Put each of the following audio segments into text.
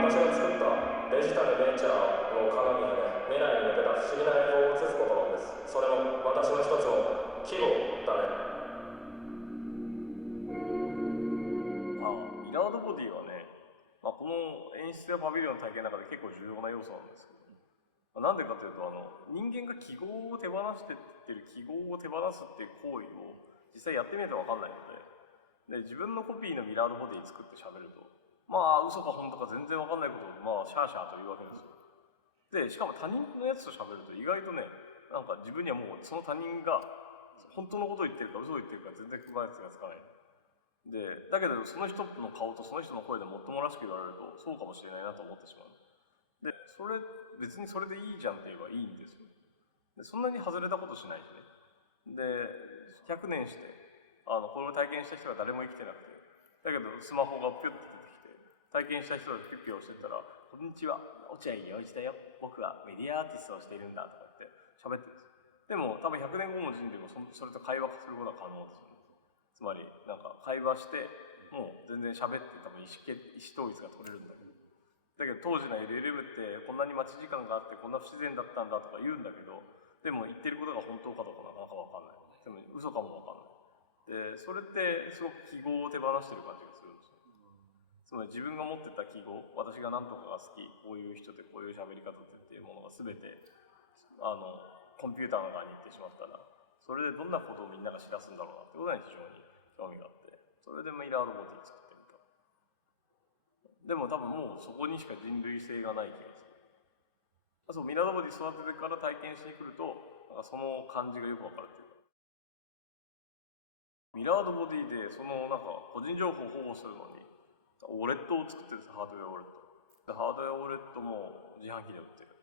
私が作ったデジタルネイチャーの鏡で未来に向けた不思議な映像を映すことなんです。それも私の一つの規模だね。ミラードボディはね、この演出やパビリオンの体験の中で結構重要な要素なんですけど、なんでかというと人間が記号を手放してってる記号を手放すっていう行為を実際やってみないと分かんないので、自分のコピーのミラードボディ作って喋ると嘘か本当か全然分かんないことをシャーシャーと言うわけですよ。でしかも他人のやつと喋ると意外とね、なんか自分にはもうその他人が本当のことを言ってるか嘘を言ってるか全然区別がつかない。でだけどその人の顔とその人の声でもっともらしく言われるとそうかもしれないなと思ってしまう。でそれ別にそれでいいじゃんって言えばいいんですよ。でそんなに外れたことしないしね。で100年してこれを体験した人が誰も生きてなくて、だけどスマホがピュッて出てきて体験した人がピュッピュ押してたら「こんにちは、落合陽一だよ、僕はメディアアーティストをしているんだ」とか言って喋ってるんです。でも多分100年後の人類もそれと会話することは可能ですよね。つまりなんか会話してもう全然喋って多分意思統一が取れるんだけど、当時の LLM ってこんなに待ち時間があってこんな不自然だったんだとか言うんだけど、でも言ってることが本当かどうかなかなか分かんない。でも嘘かも分かんない。でそれってすごく記号を手放してる感じがするんですよ。つまり自分が持ってた記号、私が何とかが好き、こういう人でこういう喋り方でっていうものが全てコンピューターの側に行ってしまったら、それでどんなことをみんなが知らすんだろうなってことに非常に興味があって、それでミラーロボティ作ってみた。でも多分もうそこにしか人類性がない気がする。そうミラーロボティ育ててから体験しに来るとなんかその感じがよくわかるっていうか、ミラードボディでそのなんか個人情報を保護するのにウォレットを作ってるんです。ハードウェアウォレットで、ハードウェアウォレットも自販機で売ってる。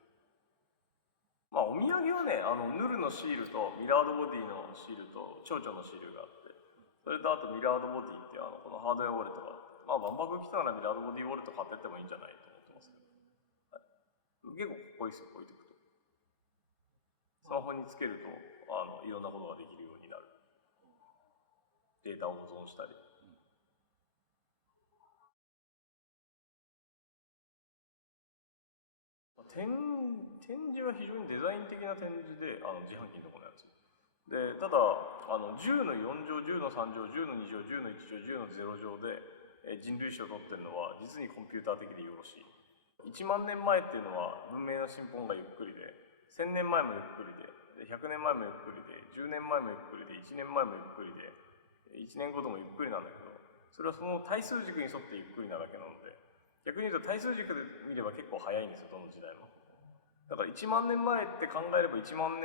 お土産はね、ヌルのシールとミラードボディのシールと蝶々のシールがあって、それとあとミラードボディってこのハードウェアウォレットがあって、万博来たならミラードボディウォレット買ってってもいいんじゃないと思ってますけど、はい、結構かっこいいですよ、置いておくと。スマホにつけるといろんなことができるようになる。データを保存したり、展示は非常にデザイン的な展示で自販機のところのやつで、ただ10の4乗10の3乗10の2乗10の1乗10の0乗で人類史を取ってるのは実にコンピューター的でよろしい。1万年前っていうのは文明の進歩がゆっくりで、1000年前もゆっくりで、100年前もゆっくりで、10年前もゆっくりで、1年前もゆっくりで、1年ごともゆっくりなんだけど、それはその対数軸に沿ってゆっくりなだけなので、逆に言うと対数軸で見れば結構早いんですよ、どの時代も。だから1万年前って考えれば1万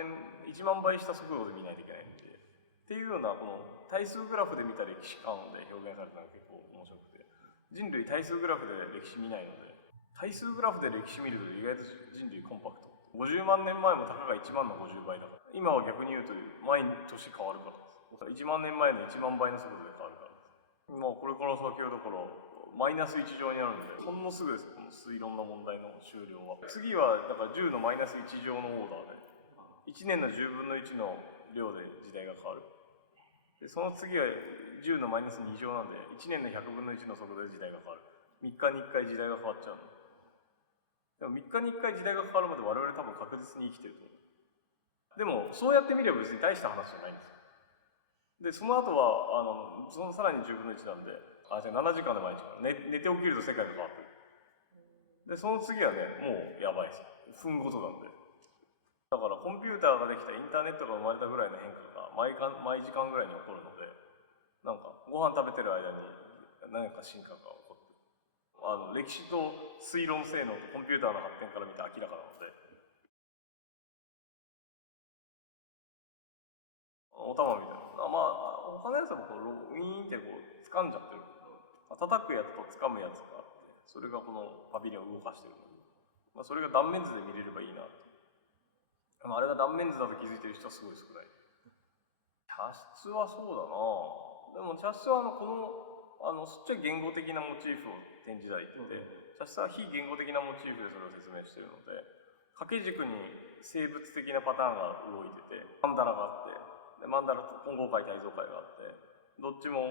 倍した速度で見ないといけないんで、っていうようなこの対数グラフで見た歴史観で表現されたのが結構面白くて、人類対数グラフで歴史見ないので、対数グラフで歴史見ると意外と人類コンパクト。50万年前もたかが1万の50倍だから、今は逆に言うと毎年変わるからです。1万年前の1万倍の速度で変わるからです。これから先はだからマイナス1乗になるんで、ほんのすぐです、この推論の問題の終了は。次はだから10のマイナス1乗のオーダーで、1年の10分の1の量で時代が変わる。でその次は10のマイナス2乗なんで、1年の100分の1の速度で時代が変わる。3日に1回時代が変わっちゃうの。でも3日に1回時代が変わるまで我々多分確実に生きてると思う。でもそうやってみれば別に大した話じゃないんですよ。でその後はそのさらに10分の1なんで、じゃあ7時間で毎日寝て起きると世界が変わってる。でその次はね、もうやばいです。分ごとなんで。だからコンピューターができた、インターネットが生まれたぐらいの変化が毎時間ぐらいに起こるので、なんかご飯食べてる間に何か進化が起こってる。歴史と推論性能とコンピューターの発展から見て明らかなので、お玉みたいな。他のやつはこのウィーンってこう掴んじゃってる。叩くやつと掴むやつがあって、それがこのパビリオンを動かしてるので、それが断面図で見れればいいなと。あれが断面図だと気づいてる人はすごい少ない。茶室はそうだな。でも茶室はそっちは言語的なモチーフを展示台って言って、茶室は非言語的なモチーフでそれを説明しているので、掛け軸に生物的なパターンが動いてて、マンダラがあって、でマンダラと混合界、体造界があって、どっちも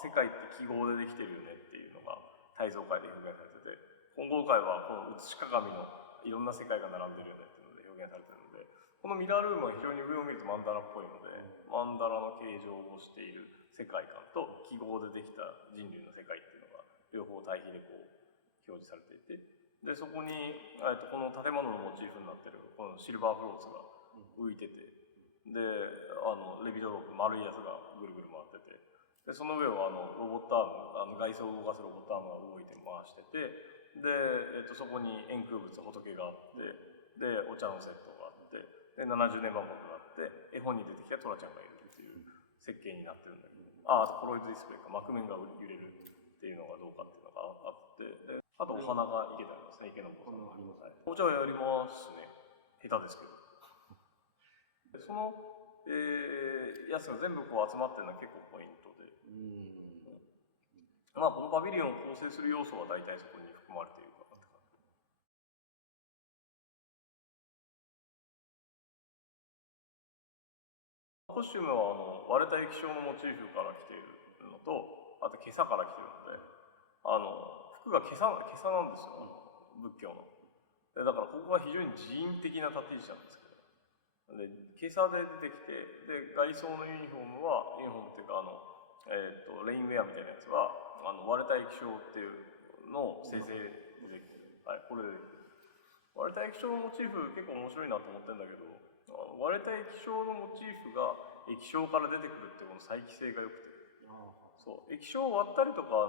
世界って記号でできてるよねっていうのが体造界で表現されてて、今回はこの写し鏡のいろんな世界が並んでるよねっていうので表現されてるので、このミラールームは非常に上を見るとマンダラっぽいので、マンダラの形状をしている世界観と記号でできた人類の世界っていうのが両方対比でこう表示されていて、でそこにこの建物のモチーフになってるこのシルバーフローツが浮いてて、でレビドロープ丸いやつがぐるぐる回ってて、でその上をロボットアーム外装を動かすロボットアームが動いて回してて、で、そこに円空仏仏があって、でお茶のセットがあって、で70年万国があって、絵本に出てきたトラちゃんがいるっていう設計になってるんだけど、あとコロイドディスプレイか、膜面が揺れるっていうのがどうかっていうのがあって、であとお花が生けてありますね、池の子さんの。お茶はやりますね、下手ですけど。でその、やつが全部こう集まってるのは結構ポイントで、まあこのパビリオンを構成する要素は大体そこに含まれているかなって感じ。コスチュームは割れた液晶のモチーフから来ているのと、あと袈裟から来ているので、服が袈裟なんですよ、仏教の。でだからここは非常に寺院的な立ち位置なんですけど、で袈裟で出てきて、で外装のユニフォームっていうかレインウェアみたいなやつは割れた液晶っていうのを生成でできてる、はい、これでできてる。割れた液晶のモチーフ結構面白いなと思ってるんだけど、割れた液晶のモチーフが液晶から出てくるってこの再帰性が良くて、そう液晶を割ったりとか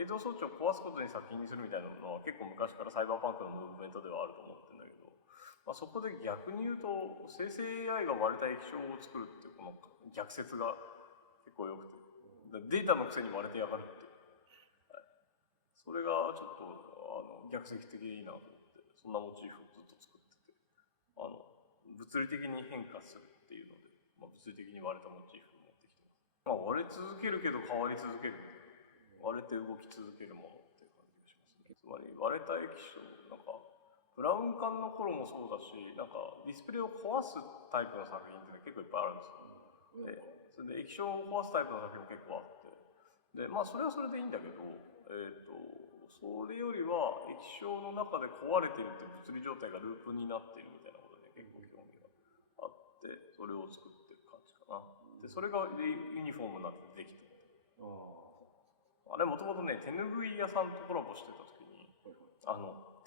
映像装置を壊すことに作品にするみたいなのは結構昔からサイバーパンクのムーブメントではあると思ってるんだけど、まあ、そこで逆に言うと生成 AI が割れた液晶を作るっていうこの逆説が結構良くて、データのくせに割れてやがるっていう、はい、それがちょっと逆説的でいいなと思って、そんなモチーフをずっと作ってて、物理的に変化するっていうので、まあ、物理的に割れたモチーフを持ってきてます。まあ、割れ続けるけど変わり続ける、割れて動き続けるものっていう感じがしますね。つまり割れた液晶、ブラウン管の頃もそうだし、ディスプレイを壊すタイプの作品って結構いっぱいあるんですよ。でそれで液晶を壊すタイプの作品も結構あって、でまあそれはそれでいいんだけど、それよりは液晶の中で壊れてるって物理状態がループになっているみたいなことに結構興味があって、それを作ってる感じかな。でそれがユニフォームになってできた。あれもともとね、手ぬぐい屋さんとコラボしてた時に、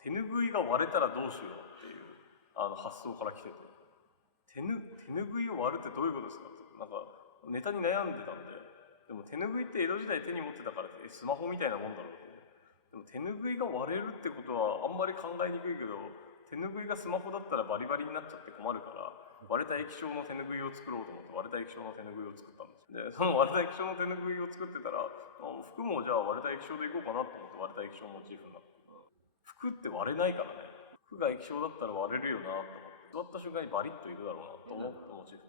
手ぬぐいが割れたらどうしようっていう発想から来てて、手ぬぐいを割るってどういうことですかってネタに悩んでたんで、でも手ぬぐいって江戸時代手に持ってたからスマホみたいなもんだろうと。でも手ぬぐいが割れるってことはあんまり考えにくいけど、手ぬぐいがスマホだったらバリバリになっちゃって困るから、割れた液晶の手ぬぐいを作ろうと思って割れた液晶の手ぬぐいを作ったんです。でその割れた液晶の手ぬぐいを作ってたら、服もじゃあ割れた液晶でいこうかなと思って割れた液晶モチーフになって、服って割れないからね。服が液晶だったら割れるよなと思って、座った瞬間にバリッといくだろうなと思ったモチーフ。